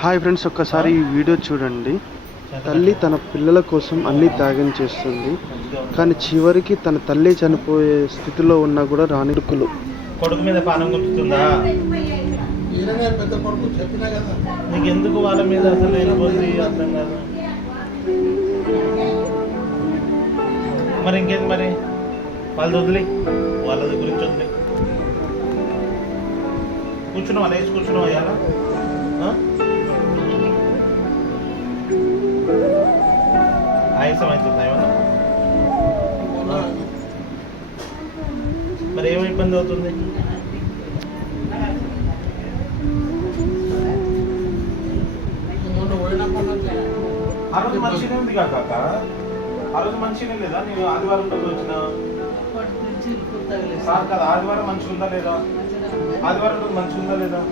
Hi friends, ఒక్కసారి ఈ video చూడండి. తల్లి తన పిల్లల కోసం అన్నీ త్యాగం చేస్తుంది, కానీ చివరికి తన తల్లి చనిపోయే స్థితిలో ఉన్నా కూడా రానిడుకులు. కొడుకు మీద పానం గుర్తుందా? నీకు ఎందుకు వాళ్ళ మీద అసలు వెళ్ళిపోతుంది అర్థం కాదు. మరి ఇంకేంది మరి, వాళ్ళది వదిలి, వాళ్ళది గురించి వదిలి. కూర్చున్నావా? లేచి కూర్చున్నావా? అయ్యాలా ఆయాసం అవుతుందా ఏమన్నా? మరి ఏమి ఇబ్బంది అవుతుంది? ఆ రోజు మంచిగానే ఉంది కాక, ఆ రోజు మంచిగానే లేదా? నేను ఆదివారం రోజు వచ్చిన సార్ కదా, ఆదివారం మంచిగా ఉందా లేదా? ఆదివారం రోజు మంచిగా ఉందా లేదా?